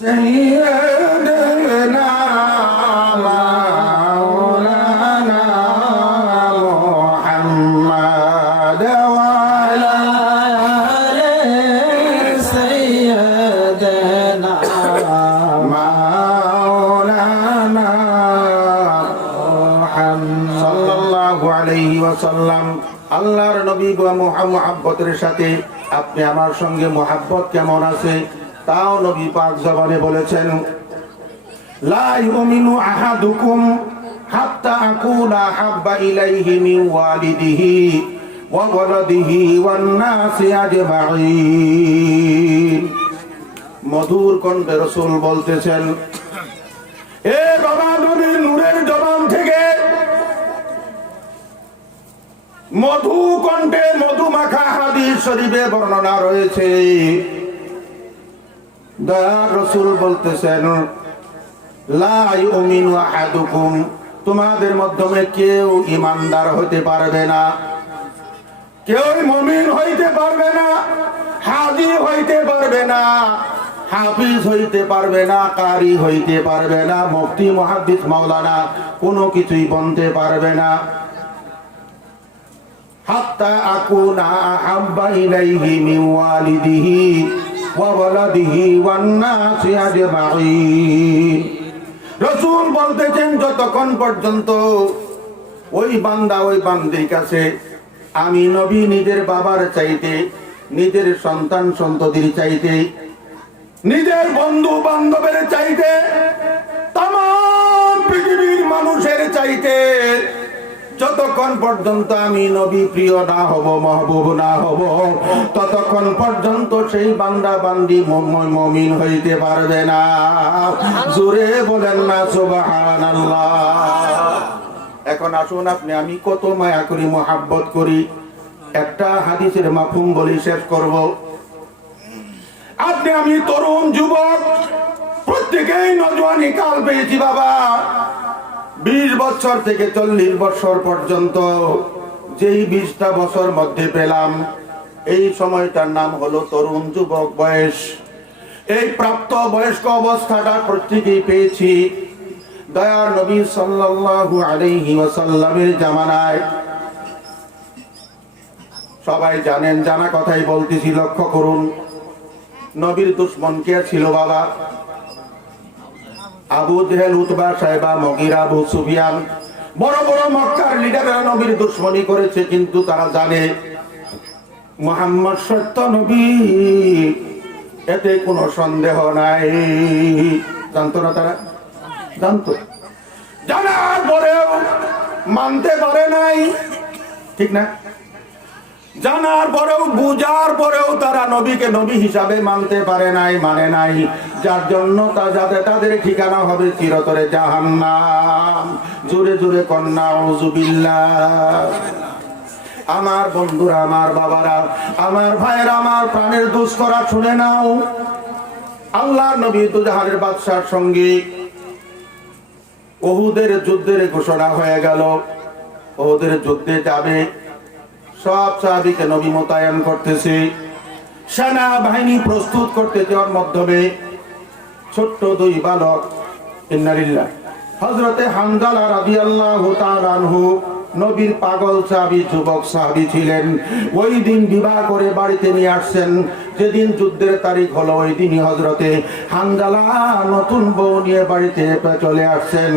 سيدنا مولانا محمد وعلى آل سيدنا مولانا محمد صلى الله عليه وسلم আল্লাহর নবী গো মুহাম্মতের সাথে আপনি আমার সঙ্গে মুহাব্বত কেমন আছে তাও নবী পাক জবানে বলেছেন লা ইউমিনু আহাদুকুম হাত্তা আকুনা হাব্বা ইলাইহি মিন ওয়ালিদিহি ওয়া ওয়ালাদিহি ওয়ান নাসি আজমাইন। মধুর কণ্ঠে রাসূল বলতেছেন, এ বাবা নবীর নূরের জবান থেকে মধু কণ্ঠে মধু মাখা হাদিস শরীফে বর্ণনা রয়েছে। দয়ার রাসূল বলতেছেন লা ইউমিনু আহাদুকুম, তোমাদের মাধ্যমে কেউ ঈমানদার হতে পারবে না, কেউ মুমিন হইতে পারবে না, হাজি হইতে পারবে না, হাফিজ হইতে পারবে না, কারি হইতে পারবে না, মুফতি মুহাদ্দিস মাওলানা কোনো কিছুই বনতে পারবে না হাত্তা আকুনা আহাব্বা ইলাইহি মিন ওয়ালিদিহি ওয়া ওয়ালাদিহি ওয়ান নাসি আজমাইন। রাসূল বলতেছেন যতক্ষণ পর্যন্ত ওই বান্দা ওই বান্দির কাছে আমি নবী নিজের বাবার চাইতে, নিজের সন্তান সন্ততির চাইতে, নিজের বন্ধু বান্ধবের চাইতে, তামাম পৃথিবীর মানুষের চাইতে যতক্ষণ পর্যন্ত আমি নবী প্রিয় না হব, মাহবুব না হব, ততক্ষণ পর্যন্ত সেই বান্দা বান্দি মুমিন হইতে পারবে না। জোরে বলেন না সুবহানাল্লাহ। এখন আসুন আপনি আমি কত মায়া করি, মুহাব্বত করি, একটা হাদিসের মাফহুম বলি শেষ করব। আপনি আমি তরুণ যুবক প্রত্যেকেই নজওয়ানি কাল পেয়েছি বাবা। 20 বছর থেকে 40 বছর পর্যন্ত যেই 20টা বছর মধ্যে পেলাম, এই সময়টার নাম হলো তরুণ যুবক বয়স। এই প্রাপ্ত বয়স্ক অবস্থাটা প্রত্যেকেই পেয়েছি দয়ার নবী সাল্লাল্লাহু আলাইহি ওয়াসাল্লামের জামানায়। সবাই জানেন, জানা কথাই বলতেছি, লক্ষ্য করুন। নবীর দুশমন কে ছিল বাবা? আবু জেহেল, উতবা, সাইবা, মুগীরা, আবু সুফিয়ান, বড় বড় মক্কার লিডাররা নবীর দুশমনী করেছে, কিন্তু তারা জানে মুহাম্মদ সত্য নবী, এতে কোনো সন্দেহ নাই। জানতো না তারা? জানতো, জানার পরেও মানতে পারে নাই, ঠিক না? জানার পরেও বুঝার পরেও তারা নবীকে নবী হিসাবে মানতে পারে নাই, মানে নাই, যার জন্য তাদের ঠিকানা হবে চিরতরে জাহান্নাম। জোরে জোরে কন্যা নাউযুবিল্লাহ। আমার বন্ধুরা, আমার বাবারা, আমার ভাইয়েরা, আমার প্রাণের দুষ্করা শুনে নাও। আল্লাহর নবী দুজাহানের বাদশার সঙ্গে উহুদের যুদ্ধের ঘোষণা হয়ে গেল। উহুদের যুদ্ধে যাবে, সব সাহাবীকে নবী মোতায়েন করতেছে, সেনা বাহিনী প্রস্তুত করতে যাওয়ার মাধ্যমে ছোট্ট দুই বালক, ইন্নালিল্লাহ, হযরতে হামজালা রাদিয়াল্লাহু তাআলা আনহু নবীর পাগল সাহাবী, যুবক সাহাবী ছিলেন। ওই দিন বিবাহ করে বাড়িতে নিয়ে আসছেন। যেদিন যুদ্ধের তারিখ হলো ওই দিনই হযরতে হামজালা নতুন বউ নিয়ে বাড়িতে চলে আসছেন।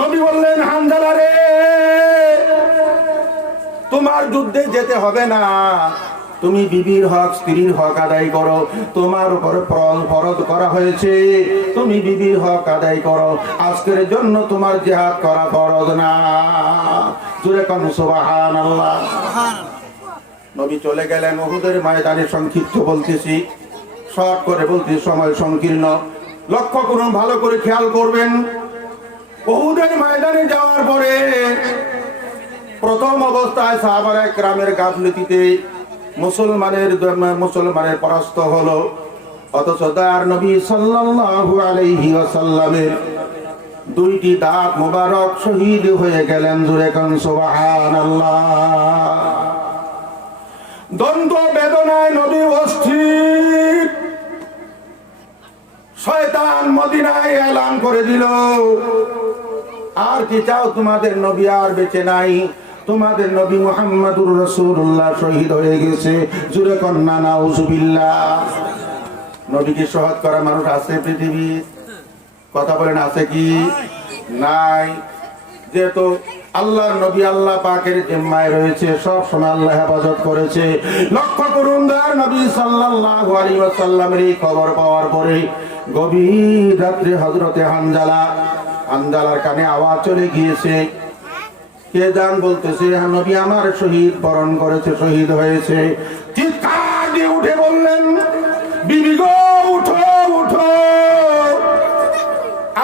নবী বললেন, হামজালা রে, তোমার যুদ্ধে যেতে হবে না, তুমি বিবির হক, স্ত্রীর হক আদায় করো। তোমার উপর ফরজ করা হয়েছে, তুমি বিবির হক আদায় করো। আজকের জন্য তোমার জিহাদ করা ফরজ না। জোরে কোন সুবহানাল্লাহ। নবী চলে গেলেন উহুদের ময়দানে। সংক্ষিপ্ত বলতেছি, শর্ট করে বলতেছি, সময় সংকীর্ণ। লক্ষ্য করুন, ভালো করে খেয়াল করবেন। উহুদের ময়দানে যাওয়ার পরে প্রথম অবস্থায় সাহাবায়ে কেরামের গাফলতিতে মুসলমানের পরাস্ত হলো। অথচ দয়ার নবী সাল্লাল্লাহু আলাইহি ওয়াসাল্লামের দুইটি দাঁত মোবারক শহীদ হয়ে গেলেন। জোরে কোন সুবহানাল্লাহ। দ্বন্দ্ব বেদনায় নবী অস্থির। শয়তান মদিনায় এলান করে দিল, আর কি চাও, তোমাদের নবী আর বেঁচে নাই, তোমাদের নবী মুহাম্মদুর রাসূলুল্লাহ শহীদ হয়ে গেছে। জুরে কন্না নাউজুবিল্লাহ। নবীকে শহীদ করা মানুষ আছে পৃথিবীর? কথা বলেন, আছে কি? নাই। যেহেতু আল্লাহর নবী আল্লাহ পাকের জিম্মায় রয়েছে, সব সময় আল্লাহ হেফাজত করেছে। লক্ষ্য করুন, দয়ার নবী সাল্লাল্লাহু আলাইহি ওয়াসাল্লামের এই খবর পাওয়ার পরে গভীর রাত্রে হযরতে হানজালার কানে আওয়াজ চলে গিয়েছে। কে জান বলতেছে, নবী আমার শহীদ বরণ করেছে, শহীদ হয়েছে। চিৎকার দিয়ে উঠে বললেন, বিবি গো উঠো উঠো,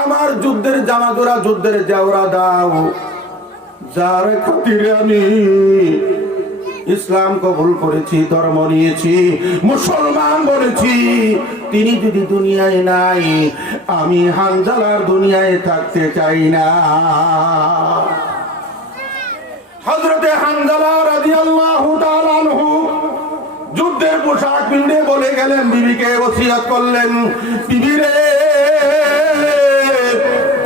আমার যুদ্ধের জামাজোরা, যুদ্ধের জাওরা দাও, যার খাতিরে আমি ইসলাম কবুল করেছি, ধর্ম নিয়েছি, মুসলমান বলেছি, তিনি যদি দুনিয়ায় নাই, আমি হানজালার দুনিয়ায় থাকতে চাই না। হযরতে হানজালা রাদিয়াল্লাহু তাআলা আনহু যুদ্ধের পোশাক পিন্দে বলে গেলেন, বিবিকে ওসিয়ত করলেন, বিবি রে,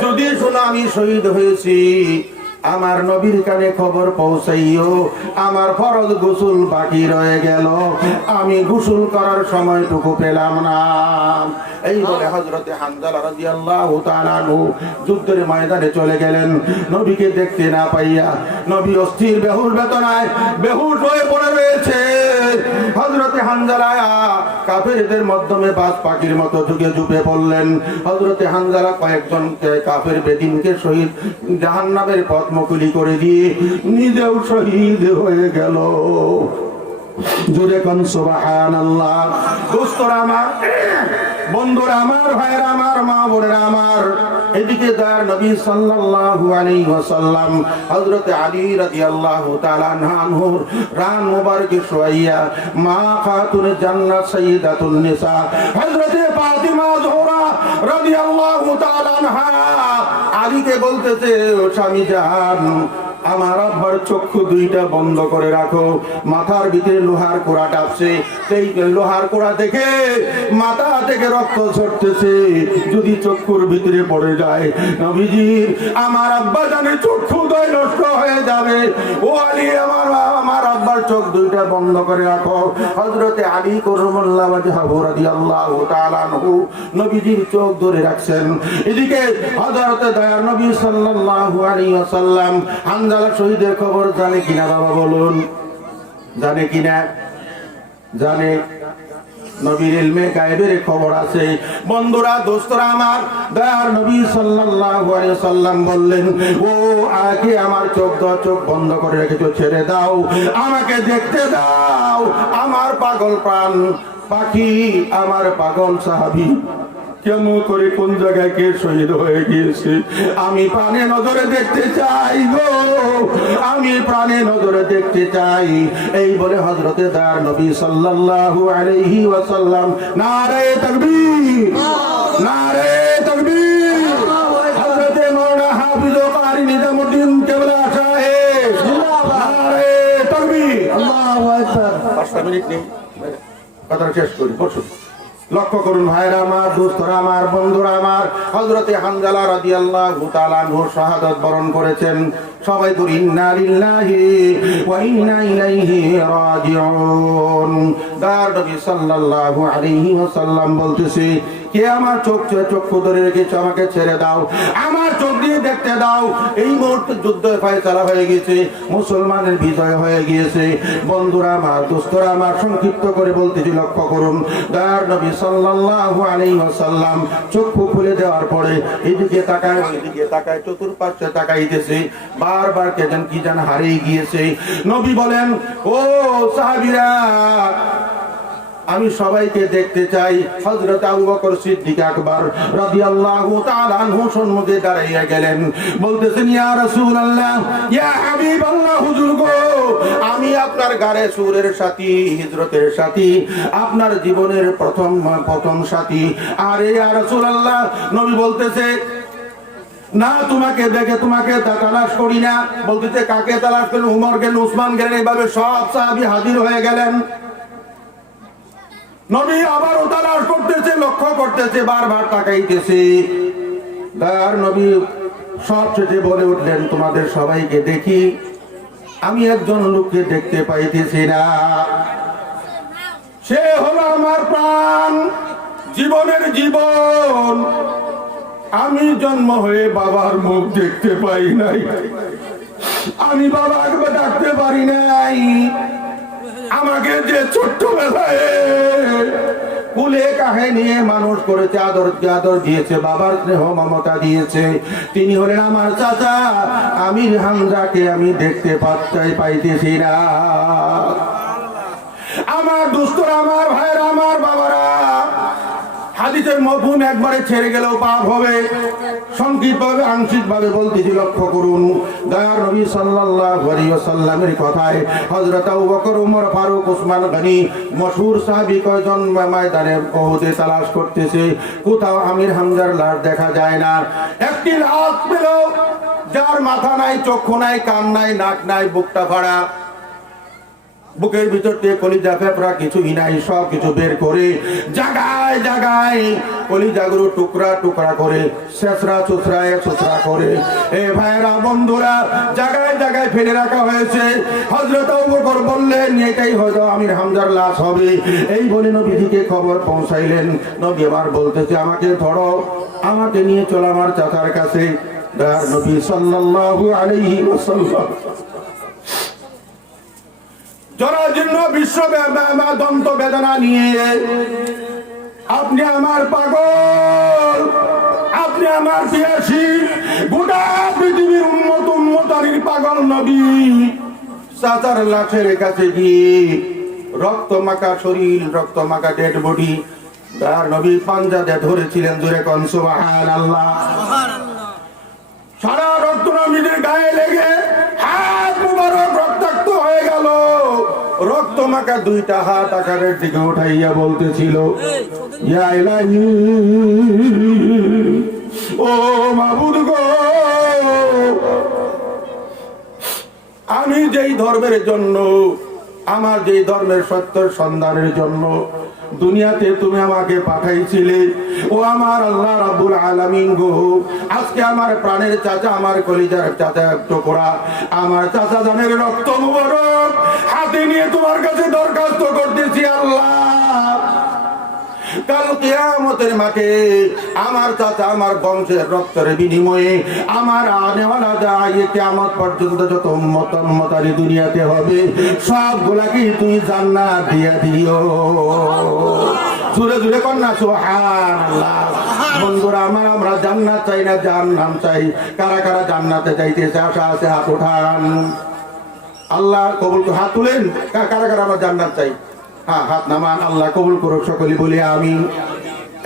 যদি শোনো আমি শহীদ হয়েছি, আমার নবীর কানে খবর পৌঁছাইও, আমার ফরজ গোসল বাকি রয়ে গেল, আমি গোসল করার সময়টুকু পেলাম না। এই বলে হযরতে হানজালা রাদিয়াল্লাহু তাআলা আনহু যুদ্ধের ময়দানে চলে গেলেন। নবীকে দেখতে না পাইয়া নবী অস্থির, বেহুশ বেদনায় বেহুশ হয়ে পড়ে রয়েছে। হযরতে হানজালা কাফেরদের মাধ্যমে বাজ পাখির মতো ঢুকে ঝুঁকে পড়লেন। হযরতে হানজালা কয়েকজন কাফের বেদিনকে শহীদ জাহান্নামের পথ মুকুলি করে দিয়ে নিজেও শহীদ হয়ে গেল। জোরে কোন সুবহানাল্লাহ। দোস্তরা আমার, বন্ধুরা আমার, ভাইরা আমার, মা বোনেরা আমার, এদিকে দয়ার নবী সাল্লাল্লাহু আলাইহি ওয়াসাল্লাম হযরতে আলী রাদিয়াল্লাহু তাআলা আনহুর রান মুবারকে শোয়াইয়া মা খাতুনে জান্নাত সাইয়্যিদাতুন নিসা হযরতে ফাতিমা জোহরা রাদিয়াল্লাহু তাআলা আনহা আলীকে বলতেছে, ও স্বামী জান, আমার আব্বার চক্ষু দুইটা বন্ধ করে রাখো, মাথার ভিতরে লোহার কোড়া টাপছে, সেই লোহার কোড়া থেকে মাথা থেকে রক্ত ঝরতেছে, যদি চক্ষুর ভিতরে পড়ে যায় নবীজির আমার আব্বা জানে চক্ষুদয় নষ্ট হয়ে যাবে। ও আলী, আমার আব্বার চোখ দুইটা বন্ধ করে রাখো। হযরতে আলী কাররামাল্লাহু ওয়াজহাহু রাদিয়াল্লাহু তাআলা আনহু নবীজির চোখ ধরে রাখছেন। এদিকে হযরতে দয়ার নবী সাল্লাল্লাহু আলাইহি ওয়াসাল্লাম হানজালা শহীদের খবর জানে কিনা? বাবা বলুন, জানে কিনা? জানে। নবীর ইলমে গায়েবের খবর আছে। বন্ধুরা, দোস্তরা আমার, দয়ার নবী সাল্লাল্লাহু আলাইহি ওয়াসাল্লাম বললেন, ও আগে আমার চোখ বন্ধ করে রেখেছো, ছেড়ে দাও, আমাকে দেখতে দাও, আমার পাগল প্রাণ পাখি, আমার পাগল সাহাবী কেমন করে কোন জায়গায় কে শহীদ হয়ে গিয়েছে আমি প্রাণে নজরে দেখতে চাই গো, আমি প্রাণে নজরে দেখতে চাই। এই বলে হযরতে দয়ার নবী সাল্লাল্লাহু আলাইহি ওয়াসাল্লাম নারে তাকবীর, নারে তাকবীর, হযরতে মাওলানা হাফিজ কারি নিজামউদ্দিন কেবলা সাহেব নারে তাকবীর, আল্লাহু আকবার। 5 মিনিট নেই, কথা শেষ করি, বসুন। লক্ষ্য করুন ভাইরা আমার, দোস্তরা আমার, বন্ধুরা আমার, হযরতে হানজালা রাদিয়াল্লাহু তাআলা আনহু শাহাদাত বরণ করেছেন। সবাই বলি ইন্না লিল্লাহি ওয়া ইন্না ইলাইহি রাজিউন। দয়ার নবী সাল্লাল্লাহু আলাইহি ওয়াসাল্লাম বলতেছে, কে আমার চক্ষু ধরে রেখেছে, আমাকে ছেড়ে দাও, আমার চোখ দিয়ে দেখতে দাও। এই মুহূর্তে যুদ্ধ ফয়সালা হয়ে গেছে, মুসলমানের বিজয় হয়ে গিয়েছে। বন্ধুরা আমার, দোস্তরা আমার, সংক্ষিপ্ত করে বলতেছি, লক্ষ্য করুন, দয়ার নবী সাল্লাল্লাহু আলাইহি ওয়াসাল্লাম চক্ষু খুলে দেওয়ার পরে এদিকে তাকায়, ওইদিকে তাকায়, চতুর্পাশে তাকাইতেছে, বারবার কেজন কি যেন হারিয়ে গিয়েছে। নবী বলেন, ও সাহাবীরা, আমি সবাইকে দেখতে চাই। হযরত আবু বকর সিদ্দিক আকবর রাদিয়াল্লাহু তাআলা আনহু সম্মুখে দাঁড়াইয়া গেলেন, বলতেছেন, ইয়া রাসূলুল্লাহ, ইয়া হাবিবাল্লাহ, হুজুর গো, আমি আপনার গাড়ে সুরের সাথী, হিজরতের সাথী, আপনার জীবনের প্রথম সাথী। আরে ইয়া রাসূলুল্লাহ, নবী বলতেছে, না, তোমাকে দেখে তোমাকে তালাশ করি না। বলতেছে, কাকে তালাশ করেন? উমর গেলেন, উসমান গেলেন, এইভাবে সব সাহাবী হাজির হয়ে গেলেন। নবী আবারও তালাশ করতেছে, লক্ষ্য করতেছে, বারবার তাকাইতেছে। দয়ার নবী সবশেষে বলে উঠলেন, তোমাদের সবাইকে দেখি, আমি একজন লোককে দেখতে পাইতেছি না। সে হলো আমার প্রাণ, জীবনের জীবন। আমি জন্ম হয়ে বাবার মুখ দেখতে পাই নাই, আমি বাবাকে ডাকতে পারি নাই। আমাকে যে ছোট্টবেলায় কুলে কাহে নিয়ে মানুষ করেছে, আদর দিয়েছে, বাবার স্নেহ মমতা দিয়েছে, তিনি হলেন আমার চাচা আমির হামজাকে আমি দেখতে পাইতেছি না। আমার দুস্তরা, আমার ভাইয়েরা, আমার বাবারা, হাদিসের মফহুম একবারে ছেড়ে গেলেও পাপ হবে। সংক্ষিপ্তভাবে আংশিকভাবে বলতেছি, লক্ষ্য করুন। দয়ার নবী সাল্লাল্লাহু আলাইহি ওয়াসাল্লামের কথায় হযরত আবু বকর, ওমর ফারুক, ওসমান গনি, মশহুর সাহাবী কয়জন ময়দানে উহুদে তালাশ করতেছে, কোথাও আমির হামজার লাশ দেখা যায় না। একটি লাশ পেল, যার মাথা নাই, চক্ষু নাই, কান নাই, নাক নাই, বুকটা ফাড়া, বুকের ভিতর থেকে কলিজা ফেফড়া কিছুই নাই, সব কিছু বের করে জায়গায় জায়গায় কলিজাগুলো টুকরা টুকরা করে ছেঁচড়া চুচড়া করে, এ ভাইরা বন্ধুরা, জায়গায় জায়গায় ফেলে রাখা হয়েছে। হযরত আবু বকর বললেন, এটাই হয়তো আমির হামজার লাশ হবে। এই বলে নবীজিকে খবর পৌঁছাইলেন। নবী আবার বলতেছে, আমাকে ধরো, আমাকে নিয়ে চলো আমার চাচার কাছে। দয়ার নবী সাল্লাল্লাহু আলাইহি ওয়াসাল্লাম জরাজীর্ণ বিশ্ব দন্ত বেদনা নিয়ে, আপনি আমার পাগল, আপনি আমার পিয়াসী, গোটা পৃথিবীর উম্মতারির পাগল নবী, চাচার লাশের কাছে গিয়ে রক্ত মাখা শরীর, রক্ত মাখা ডেড বডি, তার নবী পাঞ্জাতে ধরেছিলেন। জোরে কোন সুবহানাল্লাহ। সারা রক্ত নবীদের গায়ে লেগে হাত মুবারক রক্তাক্ত হয়ে গেল। রক্ত মাখা দুইটা হাত আকারের দিকে উঠাইয়া বলতেছিল, ইয়া ইলাহি, ও মাবুদ গো, আমি যেই ধর্মের জন্য, আমার যেই ধর্মের সত্যের সন্ধানের জন্য দুনিয়াতে তুমি আমাকে পাঠাইছিলে, ও আমার আল্লাহ রাব্বুল আলামিন গো, আজকে আমার প্রাণের চাচা, আমার কলিজার চাচা টুকরা, আমার চাচা জানের রক্ত মুবারক হাতে নিয়ে তোমার কাছে দরখাস্ত করতেছি আল্লাহ, কাল কিয়ামতের মাঠে আমার চাচা, আমার বংশের রক্তের বিনিময়ে আমার আনেওয়ালা যায় কিয়ামত পর্যন্ত যত উম্মতারি দুনিয়াতে হবে, সবগুলাকে তুমি জান্নাত দিয়া দিও। জোরে জোরে কন্যা সুবহানাল্লাহ। বন্ধুরা আমার, আমরা জান্নাত চাই না জাহান্নাম চাই? কারা কারা জান্নাতে যাইতেছে আশা আছে? হাত উঠান। আল্লাহ কবুল, হাত তুলেন। কারা কারা আমরা জান্নাত চাই? হ্যাঁ, হাত নামান। আল্লাহ কবুল করুক, সকলে বলি আমিন।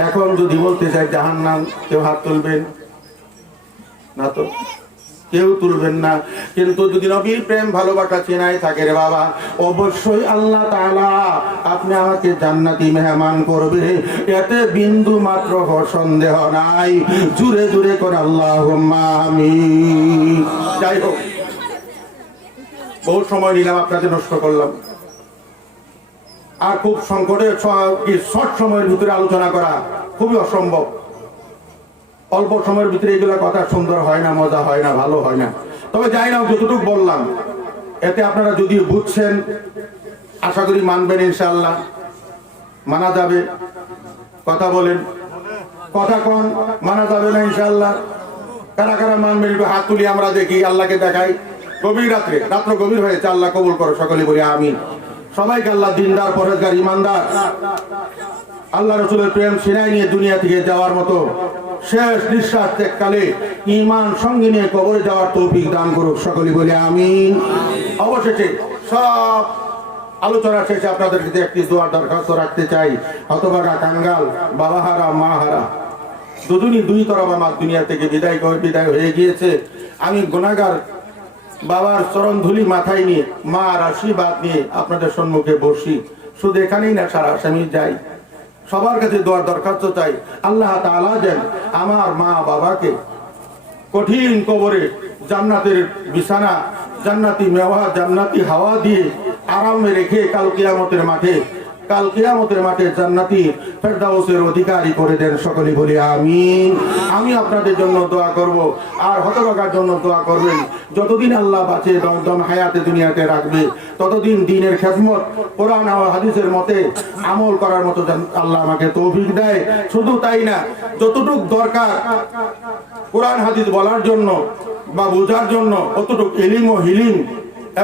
এখন যদি বলতে চাই জাহান্নাম, কেউ হাত তুলবেন না? তো কেউ তুলবেন না। কিন্তু যদি নবীর প্রেম ভালোবাসা চেনাই থাকে রে বাবা, অবশ্যই আল্লাহ তাআলা আপনি আমাকে জান্নাতি মেহমান করবে, এতে বিন্দু মাত্র সন্দেহ নাই। জুড়ে জুড়ে করে আল্লাহুম্মা আমিন। যাই হোক, বহু সময় নিলাম, আপনাদের নষ্ট করলাম। আর খুব সংকটের শর্ট সময়ের ভিতরে আলোচনা করা খুবই অসম্ভব। অল্প সময়ের ভিতরে এগুলো কথা সুন্দর হয় না, মজা হয় না, ভালো হয় না। তবে যাই না, যতটুকু বললাম এতে আপনারা যদি বুঝছেন, আশা করি মানবেন ইনশাআল্লাহ। মানা যাবে? কথা বলেন, কথা কোন মানা যাবে না ইনশাআল্লাহ? কারা কারা মানবেন একটু হাত তুলি, আমরা দেখি, আল্লাহকে দেখাই। গভীর রাত্র গভীর হয়েছে, আল্লাহ কবুল করো, সকলে বলি আমিন। সবাইকে আল্লাহ দিনদার, পরেজগার, ইমানদার, আল্লাহ রসুলের প্রেম সিনাই নিয়ে দুনিয়া থেকে যাওয়ার মতো শেষ নিঃশ্বাস ত্যাগকালে ঈমান সঙ্গে নিয়ে কবরে যাওয়ার তৌফিক দান করুক, সকলে বলে আমিন। অবশেষে সব আলোচনা শেষে আপনাদের কাছে একটি দোয়ার দরখাস্ত রাখতে চাই। হতভাগা, কাঙ্গাল, বাবাহারা, মাহারা দুজনই দুই তরফ আমার দুনিয়া থেকে বিদায় হয়ে গিয়েছে। আমি গুনাহগার, বাবার চরণ ধুলি মাথায় নিয়ে, মার আশীর্বাদ নিয়ে আপনাদের সম্মুখে বসি। শুধু এখানেই না, সারা আসামি যাই। সবার কাছে দোয়ার দরখাস্ত চাই, আল্লাহ তাআলা যেন আমার মা বাবাকে কঠিন কবরে জান্নাতের বিছানা, জান্নাতি মেওয়া, জান্নাতি হাওয়া দিয়ে আরামে রেখে কাল কিয়ামতের মাঠে কাল কিয়ামতের মাঠে জান্নাতি ফেরদাউসের অধিকারী করে দেন। সকলে বলি আমিন। আমি আপনাদের জন্য দোয়া করব, আর হতভাগার জন্য দোয়া করবেন। যতদিন আল্লাহ বাঁচে দম হায়াতে দুনিয়াতে রাখবে, ততদিন দ্বীনের খেদমত, কোরআন ও হাদিসের মতে আমল করার মতো যেন আল্লাহ আমাকে তৌফিক দেয়। শুধু তাই না, যতটুক দরকার কোরআন হাদিস বলার জন্য বা বোঝার জন্য, অতটুক ইলম ও হিলিম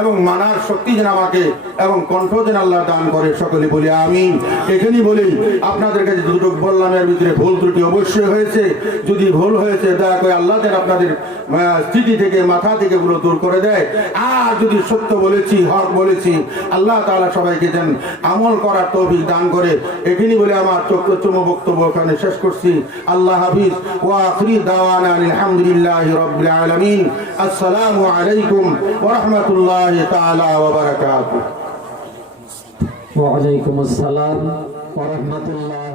এবং মানার শক্তি যেন আমাকে এবং কণ্ঠ যেন আল্লাহ দান করে। সকলে বলি আমিন। এখানেই বলি, আপনাদের কাছে যতটুকু বললাম এর ভিতরে ভুল ত্রুটি অবশ্যই হয়েছে। যদি ভুল হয়েছে দয়া করে আল্লাহ যেন আপনাদের স্মৃতি থেকে, মাথা থেকে গুলো দূর করে দেয়। আর যদি সত্য বলেছি, হক বলেছি, আল্লাহ তাআলা সবাইকে যেন আমল করার তৌফিক দান করে। এখানেই বলে আমার চোখ বক্তব্য ওখানে শেষ করছি। আল্লাহ হাফিজ। ওয়া আখিরি দাওয়ানা আলহামদুলিল্লাহি রাব্বিল আলামিন। আসসালামু আলাইকুম ওয়া রাহমাতুল্লাহি তাআলা ওয়া বারাকাতুহু। ওয়া আলাইকুম আসসালাম ওয়া রাহমাতুল্লাহ।